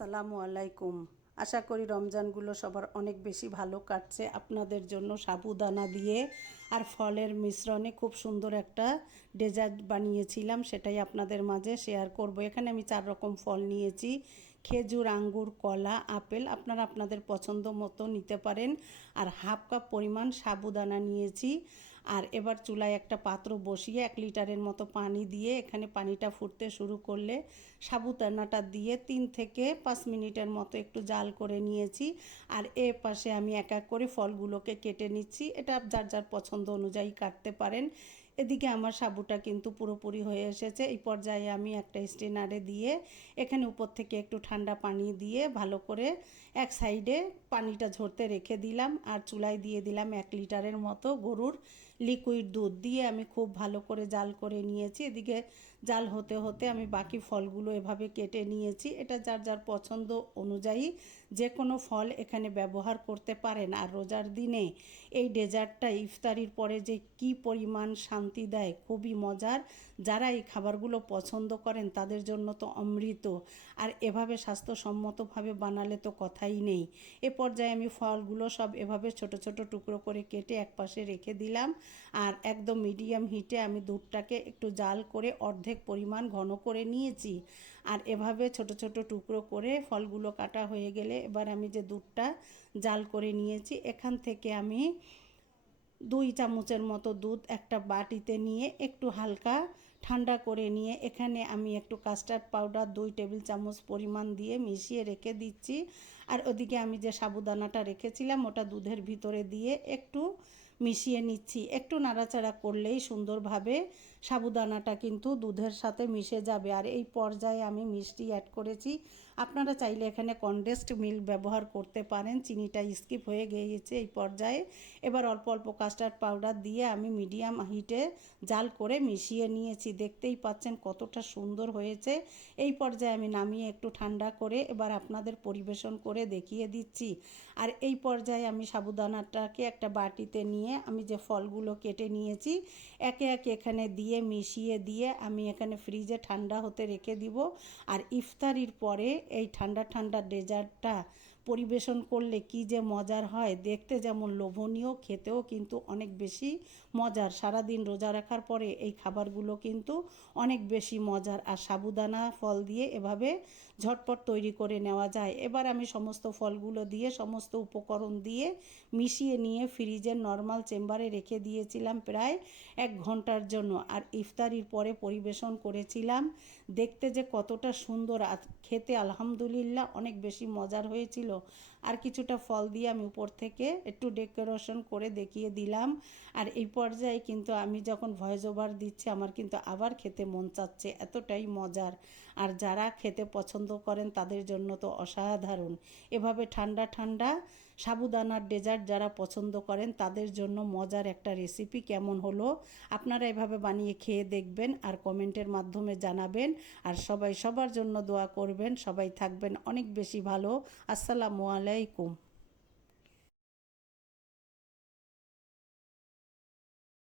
আসসালামু আলাইকুম। আশা করি রমজানগুলো সবার অনেক বেশি ভালো কাটছে। আপনাদের জন্য সাবুদানা দিয়ে আর ফলের মিশ্রণে খুব সুন্দর একটা ডেজার্ট বানিয়েছিলাম, সেটাই আপনাদের মাঝে শেয়ার করব। এখানে আমি 4 রকম ফল নিয়েছি: খেজুর, আঙ্গুর, কলা, আপেল। আপনারা আপনাদের পছন্দ মতো নিতে পারেন। আর হাফ কাপ পরিমাণ সাবুদানা নিয়েছি। আর এবার চুলায় একটা পাত্র বসিয়ে 1 লিটারের মতো পানি দিয়ে, এখানে পানিটা ফুটতে শুরু করলে সাবুদানাটা দিয়ে 3 থেকে 5 মিনিটের মতো একটু জাল করে নিয়েছি। আর পাশে আমি এক এক করে ফলগুলোকে কেটে নিচ্ছি। এটা যার যার পছন্দ অনুযায়ী কাটতে পারেন। এদিকে আমার সাবুটা কিন্তু পুরোপুরি হয়ে এসেছে। এই পর্যায়ে আমি একটা স্ট্রেনারে দিয়ে এখানে উপর থেকে একটু ঠান্ডা পানি দিয়ে ভালো করে এক সাইডে পানিটা ঝরতে রেখে দিলাম। আর চুলায় দিয়ে দিলাম 1 লিটারের মতো গরুর লিকুইড দুধ দিয়ে আমি খুব ভালো করে জাল করে নিয়েছি। এদিকে জাল হতে হতে আমি বাকি ফলগুলো এভাবে কেটে নিয়েছি। এটা যার যার পছন্দ অনুযায়ী যে কোনো ফল এখানে ব্যবহার করতে পারেন। আর রোজার দিনে এই ডেজার্টটা ইফতারির পরে যে কি পরিমাণ শান্তি দেয়, খুবই মজার। যারা এই খাবারগুলো পছন্দ করেন তাদের জন্য তো অমৃত। আর এভাবে স্বাস্থ্যসম্মতভাবে বানালে তো কথাই নেই। এ পর্যায়ে আমি ফলগুলো সব এভাবে ছোট ছোট টুকরো করে কেটে একপাশে রেখে দিলাম। আর একদম মিডিয়াম হিটে আমি দুধটাকে একটু জাল করে অর্ধেক পরিমাণ ঘন করে নিয়েছি। আর এভাবে ছোট ছোট টুকরো করে ফলগুলো কাটা হয়ে গেলে এবার আমি যে দুধটা জাল করে নিয়েছি, এখান থেকে আমি 2 চামচের মতো দুধ একটা বাটিতে নিয়ে একটু হালকা ঠান্ডা করে নিয়ে এখানে আমি একটু কাস্টার্ড পাউডার 2 টেবিল চামচ পরিমাণ দিয়ে মিশিয়ে রেখে দিচ্ছি। আর ওদিকে আমি যে সাবুদানাটা রেখেছিলাম ওটা দুধের ভিতরে দিয়ে একটু মিশিয়ে নিচ্ছি। একটু নাড়াচাড়া করলেই সুন্দরভাবে সাবুদানাটা কিন্তু দুধের সাথে মিশে যাবে। আর এই পর্যায়ে আমি মিষ্টি অ্যাড করেছি। আপনারা চাইলে এখানে কনডেন্সড মিল্ক ব্যবহার করতে পারেন, চিনিটা স্কিপ হয়ে গিয়েছে এই পর্যায়ে। এবার অল্প অল্প কাস্টার্ড পাউডার দিয়ে আমি মিডিয়াম হিটে জাল করে মিশিয়ে নিয়েছি। দেখতেই পাচ্ছেন কতটা সুন্দর হয়েছে। এই পর্যায়ে আমি নামিয়ে একটু ঠান্ডা করে এবার আপনাদের পরিবেশন করে দেখিয়ে দিচ্ছি। আর এই পর্যায়ে আমি সাবুদানাটাকে একটা বাটিতে নিয়ে আমি যে ফলগুলো কেটে নিয়েছি একে একে এখানে দিয়ে মিশিয়ে দিয়ে আমি এখানে ফ্রিজে ঠান্ডা হতে রেখে দিব। আর ইফতারির পরে এই ঠান্ডা ঠান্ডা ডেজার্টটা পরিবেশন করলে কি যে মজার হয়, দেখতে যেমন লোভনীয়, খেতেও কিন্তু অনেক বেশি মজার। সারাদিন রোজা রাখার পরে এই খাবারগুলো কিন্তু অনেক বেশি মজার। আর সাবুদানা ফল দিয়ে এভাবে ঝটপট তৈরি করে নেওয়া যায়। এবার আমি সমস্ত ফলগুলো দিয়ে সমস্ত উপকরণ দিয়ে মিশিয়ে নিয়ে ফ্রিজের নর্মাল চেম্বারে রেখে দিয়েছিলাম প্রায় 1 ঘন্টার জন্য। আর ইফতারির পরে পরিবেশন করেছিলাম। দেখতে যে কতটা সুন্দর আর খেতে আলহামদুলিল্লাহ অনেক বেশি মজার হয়েছিল। আর কিছুটা ফল দিয়ে আমি উপর থেকে একটু ডেকোরেশন করে দেখিয়ে দিলাম। আর এই পর্যায়ে কিন্তু আমি যখন ভয়েস ওভার দিচ্ছি আমার কিন্তু আবার খেতে মন চাচ্ছে, এতটাই মজার। আর যারা খেতে পছন্দ করেন তাদের জন্য তো অসাধারণ। এভাবে ঠান্ডা ঠান্ডা সাবুদানার ডেজার্ট যারা পছন্দ করেন তাদের জন্য মজার একটা রেসিপি। কেমন হলো আপনারা এভাবে বানিয়ে খেয়ে দেখবেন আর কমেন্টের মাধ্যমে জানাবেন। আর সবাই সবার জন্য দোয়া করবেন। সবাই থাকবেন অনেক বেশি ভালো। আসসালামু আলাইকুম।